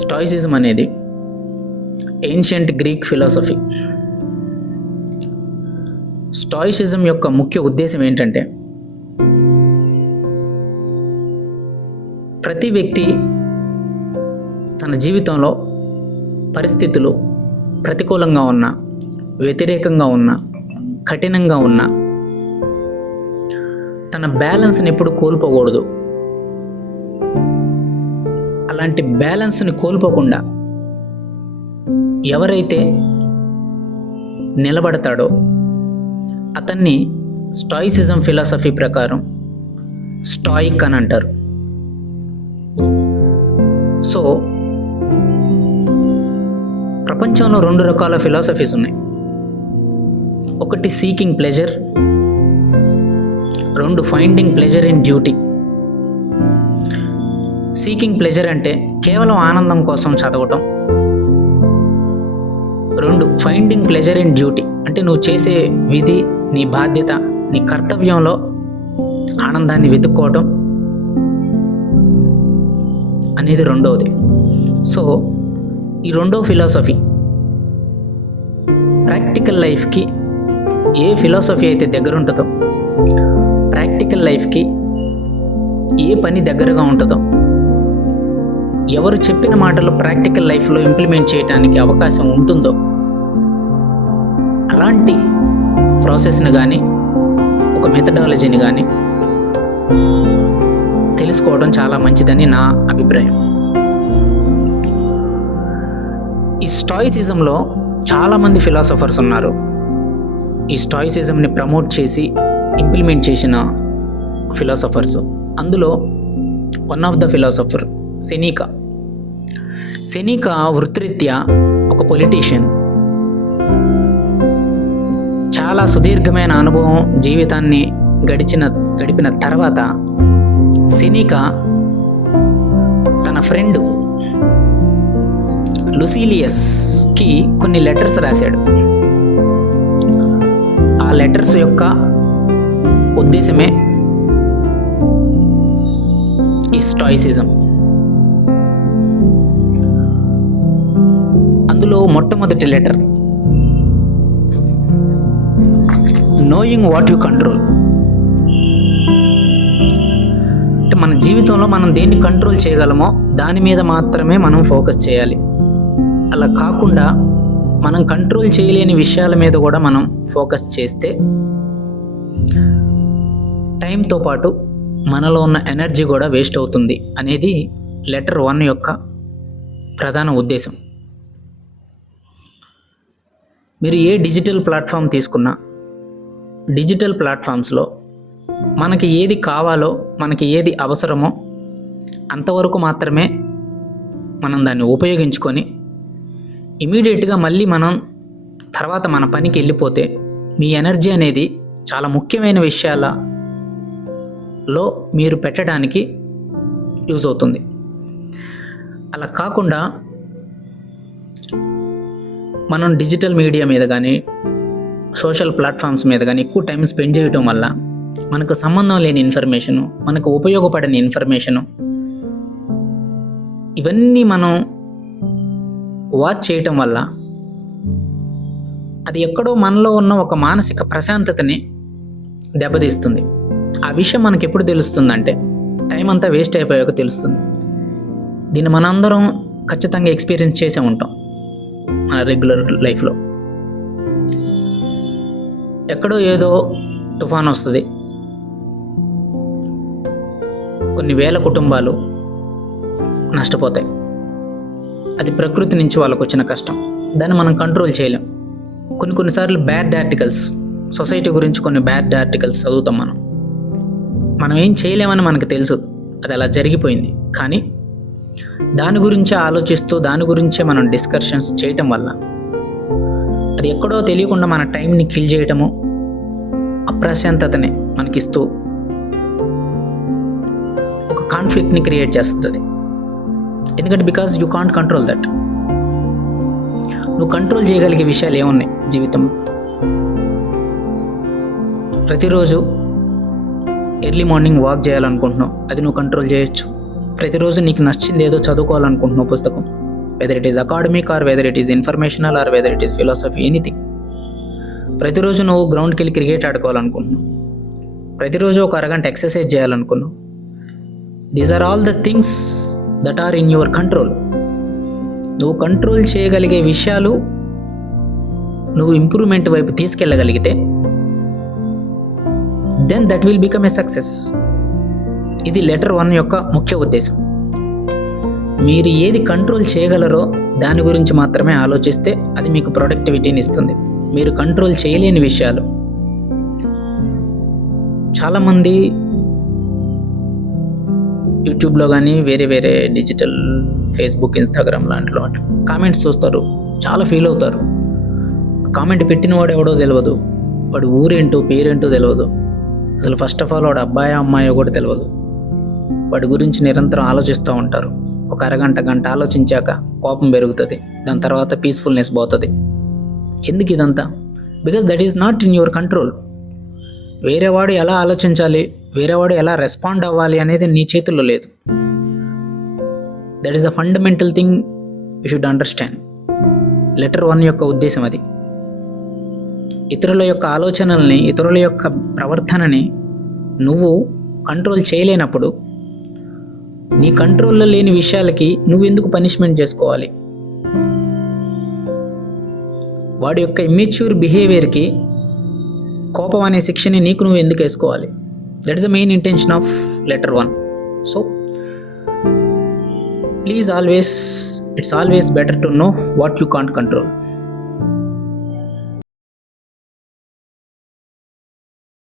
Stoicism అనేది ancient Greek philosophy. Stoicism యొక్క ముఖ్య ఉద్దేశం ఏంటంటే, ప్రతి వ్యక్తి తన జీవితంలో పరిస్థితులు ప్రతికూలంగా ఉన్నా, వ్యతిరేకంగా ఉన్నా, కఠినంగా ఉన్నా తన బ్యాలెన్స్ని ఎప్పుడు కోల్పోకూడదు. అలాంటి బ్యాలెన్స్ని కోల్పోకుండా ఎవరైతే నిలబడతాడో అతన్ని స్టాయిసిజం ఫిలాసఫీ ప్రకారం స్టాయిక్ అని అంటారు. సో ప్రపంచంలో 2 రకాల ఫిలాసఫీస్ ఉన్నాయి. ఒకటి seeking pleasure, 2 finding pleasure in duty. Seeking pleasure అంటే కేవలం ఆనందం కోసం చదవటం. 2 ఫైండింగ్ ప్లెజర్ ఇన్ డ్యూటీ అంటే నువ్వు చేసే విధి, నీ బాధ్యత, నీ కర్తవ్యంలో ఆనందాన్ని వెతుక్కోవటం అనేది రెండవది. సో ఈ రెండో ఫిలాసఫీ ప్రాక్టికల్ లైఫ్కి ఏ ఫిలాసఫీ అయితే దగ్గర ఉంటుందో, ప్రాక్టికల్ లైఫ్కి ఏ పని దగ్గరగా ఉంటుందో, ఎవరు చెప్పిన మాటలు ప్రాక్టికల్ లైఫ్లో ఇంప్లిమెంట్ చేయడానికి అవకాశం ఉంటుందో అలాంటి ప్రాసెస్ని కానీ ఒక మెథడాలజీని కానీ తెలుసుకోవడం చాలా మంచిదని నా అభిప్రాయం. ఈ స్టాయిసిజంలో చాలామంది ఫిలాసఫర్స్ ఉన్నారు. ఈ స్టాయిసిజంని ప్రమోట్ చేసి ఇంప్లిమెంట్ చేసిన ఫిలాసఫర్స్, అందులో వన్ ఆఫ్ ద ఫిలాసఫర్ సెనీకా వృత్తిరీత్యా ఒక పొలిటీషియన్. చాలా సుదీర్ఘమైన అనుభవం, జీవితాన్ని గడిపిన తర్వాత సెనీకా తన ఫ్రెండ్ లుసీలియస్కి కొన్ని లెటర్స్ రాశాడు. ఆ లెటర్స్ యొక్క ఉద్దేశమే ఈ స్టాయిసిజం. అందులో మొట్టమొదటి letter, knowing what you control. అంటే మన జీవితంలో మనం దేన్ని కంట్రోల్ చేయగలమో దాని మీద మాత్రమే మనం ఫోకస్ చేయాలి. అలా కాకుండా మనం కంట్రోల్ చేయలేని విషయాల మీద కూడా మనం ఫోకస్ చేస్తే టైంతో పాటు మనలో ఉన్న ఎనర్జీ కూడా వేస్ట్ అవుతుంది అనేది లెటర్ 1 యొక్క ప్రధాన ఉద్దేశం. మీరు ఏ డిజిటల్ ప్లాట్ఫామ్ తీసుకున్నా, డిజిటల్ ప్లాట్ఫామ్స్లో మనకి ఏది కావాలో, మనకి ఏది అవసరమో అంతవరకు మాత్రమే మనం దాన్ని ఉపయోగించుకొని ఇమీడియట్గా మళ్ళీ మనం తర్వాత మన పనికి వెళ్ళిపోతే మీ ఎనర్జీ అనేది చాలా ముఖ్యమైన విషయాలలో మీరు పెట్టడానికి యూజ్ అవుతుంది. అలా కాకుండా మనం డిజిటల్ మీడియా మీద కానీ, సోషల్ ప్లాట్ఫామ్స్ మీద కానీ ఎక్కువ టైం స్పెండ్ చేయటం వల్ల మనకు సంబంధం లేని ఇన్ఫర్మేషను, మనకు ఉపయోగపడని ఇన్ఫర్మేషను, ఇవన్నీ మనం వాచ్ చేయటం వల్ల అది ఎక్కడో మనలో ఉన్న ఒక మానసిక ప్రశాంతతని దెబ్బతీస్తుంది. ఆ విషయం మనకి ఎప్పుడు తెలుస్తుందంటే టైం అంతా వేస్ట్ అయిపోయాక తెలుస్తుంది. దీన్ని మనందరం ఖచ్చితంగా ఎక్స్పీరియన్స్ చేసే ఉంటాం మన రెగ్యులర్ లైఫ్లో. ఎక్కడో ఏదో తుఫాన్ వస్తుంది, కొన్ని వేల కుటుంబాలు నష్టపోతాయి. అది ప్రకృతి నుంచి వాళ్ళకు వచ్చిన కష్టం, దాన్ని మనం కంట్రోల్ చేయలేం. కొన్నిసార్లు బ్యాడ్ ఆర్టికల్స్, సొసైటీ గురించి కొన్ని బ్యాడ్ ఆర్టికల్స్ చదువుతాం. మనం ఏం చేయలేమని మనకు తెలుసు, అది అలా జరిగిపోయింది. కానీ దాని గురించే ఆలోచిస్తూ, దాని గురించే మనం డిస్కషన్స్ చేయటం వల్ల అది ఎక్కడో తెలియకుండా మన టైంని కిల్ చేయటము, అప్రశాంతతని మనకిస్తూ ఒక కాన్ఫ్లిక్ట్ని క్రియేట్ చేస్తుంది. ఎందుకంటే because you can't control that. నువ్వు కంట్రోల్ చేయగలిగే విషయాలు ఏమున్నాయి జీవితంలో? ప్రతిరోజు ఎర్లీ మార్నింగ్ వాక్ చేయాలనుకుంటున్నావు, అది నువ్వు కంట్రోల్ చేయొచ్చు. ప్రతిరోజు నీకు నచ్చింది ఏదో చదువుకోవాలనుకుంటున్నావు పుస్తకం, whether it is academic or whether it is informational or whether it is philosophy, anything. ప్రతిరోజు నువ్వు గ్రౌండ్కి వెళ్ళి క్రికెట్ ఆడుకోవాలనుకుంటున్నావు, ప్రతిరోజు ఒక అరగంట ఎక్సర్సైజ్ చేయాలనుకున్నావు. These are all the things that are in your control. నువ్వు కంట్రోల్ చేయగలిగే విషయాలు నువ్వు ఇంప్రూవ్మెంట్ వైపు తీసుకెళ్ళగలిగితే then that will become a success. ఇది లెటర్ 1 యొక్క ముఖ్య ఉద్దేశం. మీరు ఏది కంట్రోల్ చేయగలరో దాని గురించి మాత్రమే ఆలోచిస్తే అది మీకు ప్రొడక్టివిటీని ఇస్తుంది. మీరు కంట్రోల్ చేయలేని విషయాలు, చాలామంది యూట్యూబ్లో కానీ వేరే వేరే డిజిటల్ ఫేస్బుక్, ఇన్స్టాగ్రామ్ లాంటిలో కామెంట్స్ చూస్తారు, చాలా ఫీల్ అవుతారు. కామెంట్ పెట్టినవాడు ఎవడో తెలియదు, వాడు ఊరేంటో పేరేంటో తెలియదు, అసలు ఫస్ట్ ఆఫ్ ఆల్ వాడు అబ్బాయో అమ్మాయో కూడా తెలియదు. వాడి గురించి నిరంతరం ఆలోచిస్తూ ఉంటారు. ఒక అరగంట గంట ఆలోచించాక కోపం పెరుగుతుంది, దాని తర్వాత పీస్ఫుల్నెస్ పోతుంది. ఎందుకు ఇదంతా? Because that is not in your control. వేరేవాడు ఎలా ఆలోచించాలి, వేరేవాడు ఎలా రెస్పాండ్ అవ్వాలి అనేది నీ చేతుల్లో లేదు. That is a fundamental thing you should understand. Letter 1 యొక్క ఉద్దేశం అది. ఇతరుల యొక్క ఆలోచనల్ని, ఇతరుల యొక్క ప్రవర్తనని నువ్వు కంట్రోల్ చేయలేనప్పుడు నీ కంట్రోల్లో లేని విషయాలకి నువ్వు ఎందుకు పనిష్మెంట్ చేసుకోవాలి? వాడి యొక్క ఇమ్మెచ్యూర్ బిహేవియర్కి కోపం అనే శిక్షని నీకు నువ్వు ఎందుకు వేసుకోవాలి? That is the main intention of letter 1. So please always, it's always better to know what you can't control.